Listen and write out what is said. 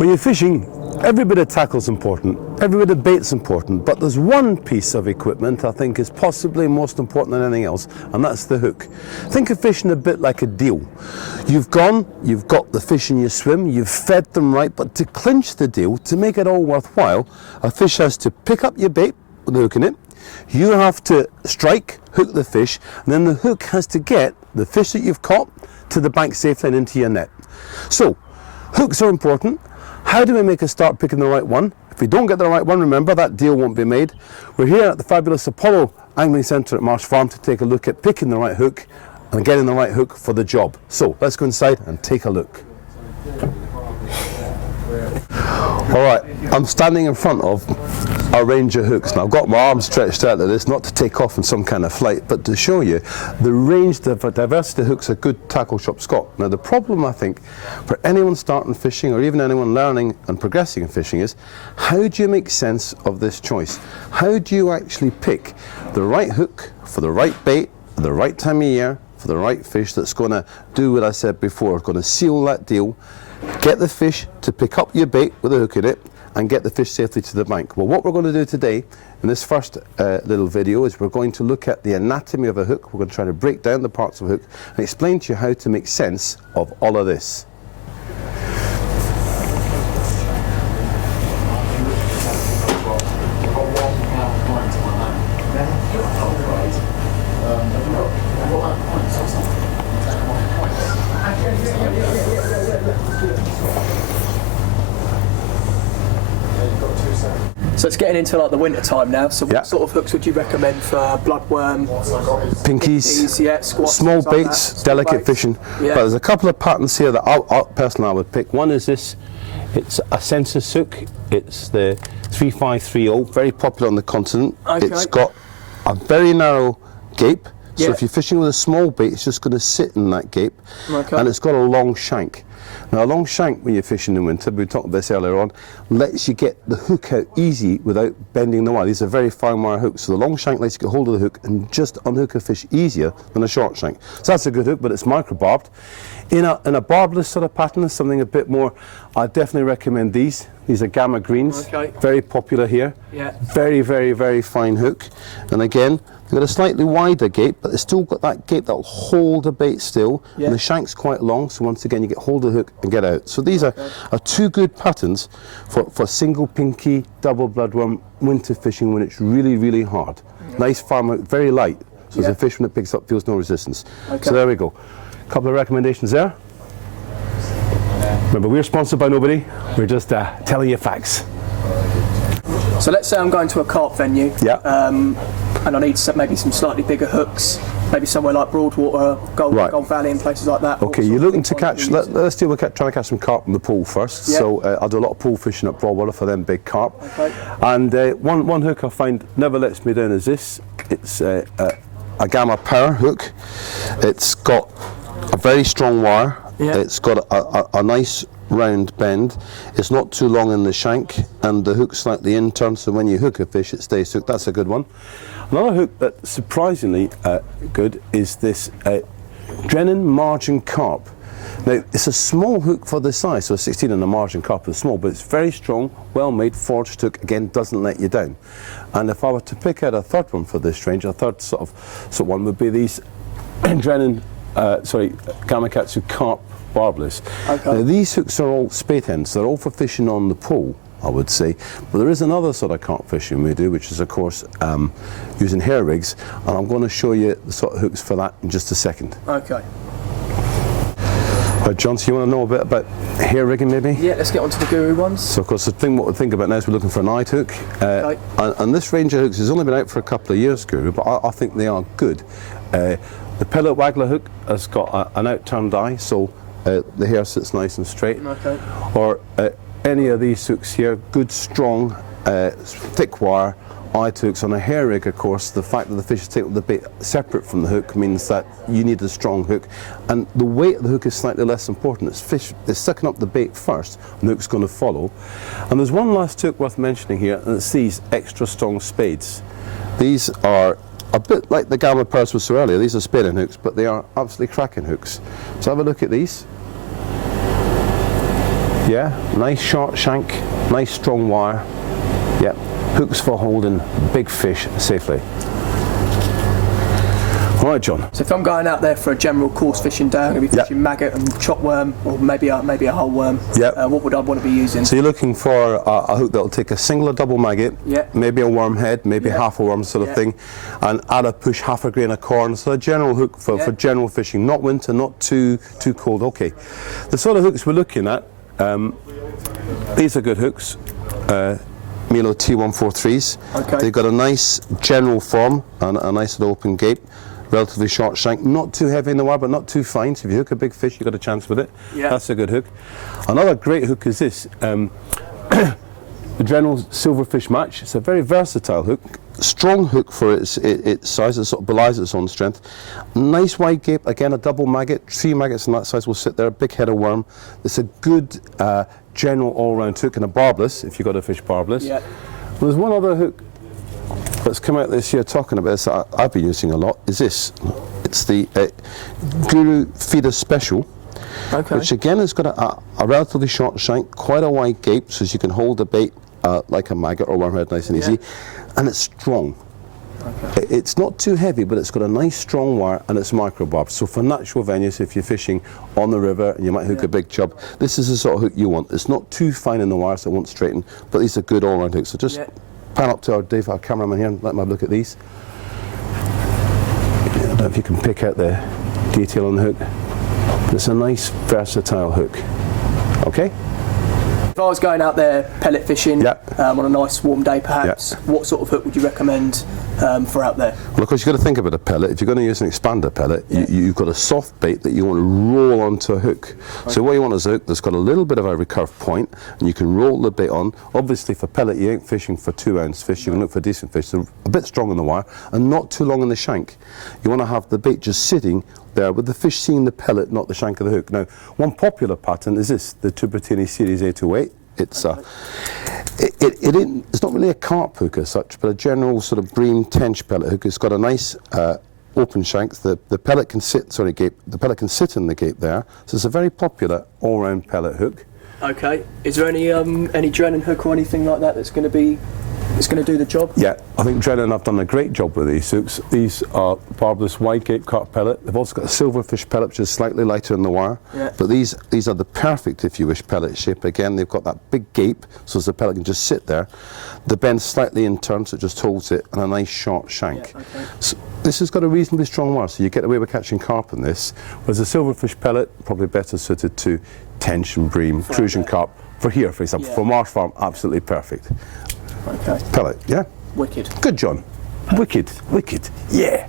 When you're fishing, every bit of tackle's important, every bit of bait's important, but there's one piece of equipment I think is possibly most important than anything else, and that's the hook. Think of fishing a bit like a deal. You've got the fish in your swim, you've fed them right, but to clinch the deal, to make it all worthwhile, a fish has to pick up your bait with the hook in it, you have to strike, hook the fish, and then the hook has to get the fish that you've caught to the bank safely and into your net. So, hooks are important. How do we make a start picking the right one? If we don't get the right one, remember, that deal won't be made. We're here at the fabulous Apollo Angling Centre at Marsh Farm to take a look at picking the right hook and getting the right hook for the job. So let's go inside and take a look. Alright, I'm standing in front of a range of hooks. Now I've got my arms stretched out like this, not to take off in some kind of flight, but to show you the range, the diversity of hooks a good tackle shop's got. Now the problem, I think, for anyone starting fishing or even anyone learning and progressing in fishing is, how do you make sense of this choice? How do you actually pick the right hook for the right bait at the right time of year for the right fish that's going to do what I said before, going to seal that deal, get the fish to pick up your bait with a hook in it, and get the fish safely to the bank? Well, what we're going to do today in this first little video is we're going to look at the anatomy of a hook. We're going to try to break down the parts of a hook and explain to you how to make sense of all of this. So it's getting into like the winter time now, so what sort of hooks would you recommend for bloodworm? Pinkies, yeah, squats, small baits, like delicate fishing. Yeah. But there's a couple of patterns here that personally I would pick. One is this, it's a census hook, it's the 3530, very popular on the continent. Okay. It's got a very narrow gape, so Yeah. if you're fishing with a small bait, it's just going to sit in that gape, and it's got a long shank. Now a long shank when you're fishing in winter, we talked about this earlier on, lets you get the hook out easy without bending the wire. These are very fine wire hooks, so the long shank lets you get hold of the hook and just unhook a fish easier than a short shank. So that's a good hook, but it's micro barbed. In a barbless sort of pattern, something a bit more, I definitely recommend these. These are Gamma Greens, very popular here. Yeah. Very, very, very fine hook. And again, they've got a slightly wider gape, but they've still got that gape that will hold the bait still. Yeah. And the shank's quite long, so once again you get hold of the hook and get out. So these are two good patterns for single pinky, double bloodworm, winter fishing when it's really, really hard. Nice farm out, very light, so as a fish when it picks up feels no resistance. So there we go. A couple of recommendations there. Remember, we're sponsored by nobody, we're just telling you facts. So let's say I'm going to a carp venue, and I need maybe some slightly bigger hooks, maybe somewhere like Broadwater, Gold Valley and places like that. Okay, you're looking to catch, let's deal with trying to catch some carp in the pool first. So I do a lot of pool fishing at Broadwater for them big carp. And one hook I find never lets me down is this. It's a Gamma Power hook. It's got a very strong wire. It's got a nice round bend. It's not too long in the shank, and the hook's slightly in turn, so when you hook a fish it stays hooked. That's a good one. Another hook that's surprisingly good is this Drennan Margin Carp. Now it's a small hook for the size, so a 16 and a margin carp is small, but it's very strong, well made, forged hook, again doesn't let you down. And if I were to pick out a third one for this range, a third sort of one would be these Drennan Gamakatsu Carp barbless. Now these hooks are all spait ends, they're all for fishing on the pool, I would say, but there is another sort of carp fishing we do, which is of course using hair rigs, and I'm going to show you the sort of hooks for that in just a second. Okay. John, so you want to know a bit about hair rigging maybe? Yeah, let's get on to the guru ones. So of course what we think about now is we're looking for a night hook, and this range of hooks has only been out for a couple of years, Guru, but I think they are good. The pellet waggler hook has got an out-turned eye, so the hair sits nice and straight. Or any of these hooks here, good strong thick wire eye hooks. On a hair rig, of course, the fact that the fish is taking the bait separate from the hook means that you need a strong hook, and the weight of the hook is slightly less important. It's fish is sucking up the bait first, and the hook's going to follow. And there's one last hook worth mentioning here, and it's these extra strong spades. These are a bit like the Gamma Purse was so earlier. These are spade-end hooks, but they are absolutely cracking hooks. So have a look at these. Yeah, nice short shank, nice strong wire. Yep, hooks for holding big fish safely. All right, John. So if I'm going out there for a general coarse fishing day, I'm going to be fishing maggot and chop worm, or maybe a whole worm. What would I want to be using? So you're looking for a hook that'll take a single or double maggot, maybe a worm head, maybe half a worm sort of thing, and add a push half a grain of corn. So a general hook for general fishing, not winter, not too cold. Okay, the sort of hooks we're looking at, these are good hooks. Milo T143s. Okay. They've got a nice general form and a nice little open gape. Relatively short shank, not too heavy in the wire, but not too fine. So if you hook a big fish, you've got a chance with it. Yeah. That's a good hook. Another great hook is this, the General Silverfish Match. It's a very versatile hook. Strong hook for its size. It sort of belies its own strength. Nice wide gape. Again, a double maggot. 3 maggots in that size will sit there. A big head of worm. It's a good general all-round hook, and a barbless if you've got to fish barbless. Yeah. There's one other hook that's come out this year talking about this that I've been using a lot, is this. It's the Guru Feeder Special, which again has got a relatively short shank, quite a wide gape, so as you can hold the bait like a maggot or wormhead nice and easy, and it's strong. It's not too heavy, but it's got a nice strong wire and it's micro barb. So for natural venues, if you're fishing on the river and you might hook a big chub, this is the sort of hook you want. It's not too fine in the wire, so it won't straighten, but these are good all-round hooks. So just pan up to Dave, our cameraman here, and let him have a look at these. I don't know if you can pick out the detail on the hook. It's a nice versatile hook. Okay? If I was going out there pellet fishing on a nice warm day perhaps, what sort of hook would you recommend for out there? Well, of course, you've got to think about a pellet. If you're going to use an expander pellet, you've got a soft bait that you want to roll onto a hook. So what you want is a hook that's got a little bit of a recurve point, and you can roll the bait on. Obviously, for pellet, you ain't fishing for 2-ounce fish. You can look for decent fish. So a bit strong on the wire and not too long in the shank. You want to have the bait just sitting there with the fish seeing the pellet, not the shank of the hook. Now, one popular pattern is this, the Tubertini Series 808. It's it's not really a carp hook as such, but a general sort of bream tench pellet hook. It's got a nice open shank. The pellet can sit, the pellet can sit in the gape there. So it's a very popular all-round pellet hook. Okay. Is there any Drennan hook or anything like that that's going to do the job? Yeah, I think Drennan have done a great job with these hooks. These are barbless wide gape carp pellet. They've also got a silverfish pellet, which is slightly lighter in the wire. Yeah. But these are the perfect, if you wish, pellet shape. Again, they've got that big gape, so as the pellet can just sit there. The bend slightly in turn, so it just holds it, and a nice short shank. Yeah, okay. So this has got a reasonably strong wire, so you get away with catching carp in this. Whereas a silverfish pellet, probably better suited to tench and bream, crucian carp. For here, for example, for Marsh Farm, absolutely perfect. Okay. Pellet, yeah? Wicked. Good, John. Wicked, wicked, yeah.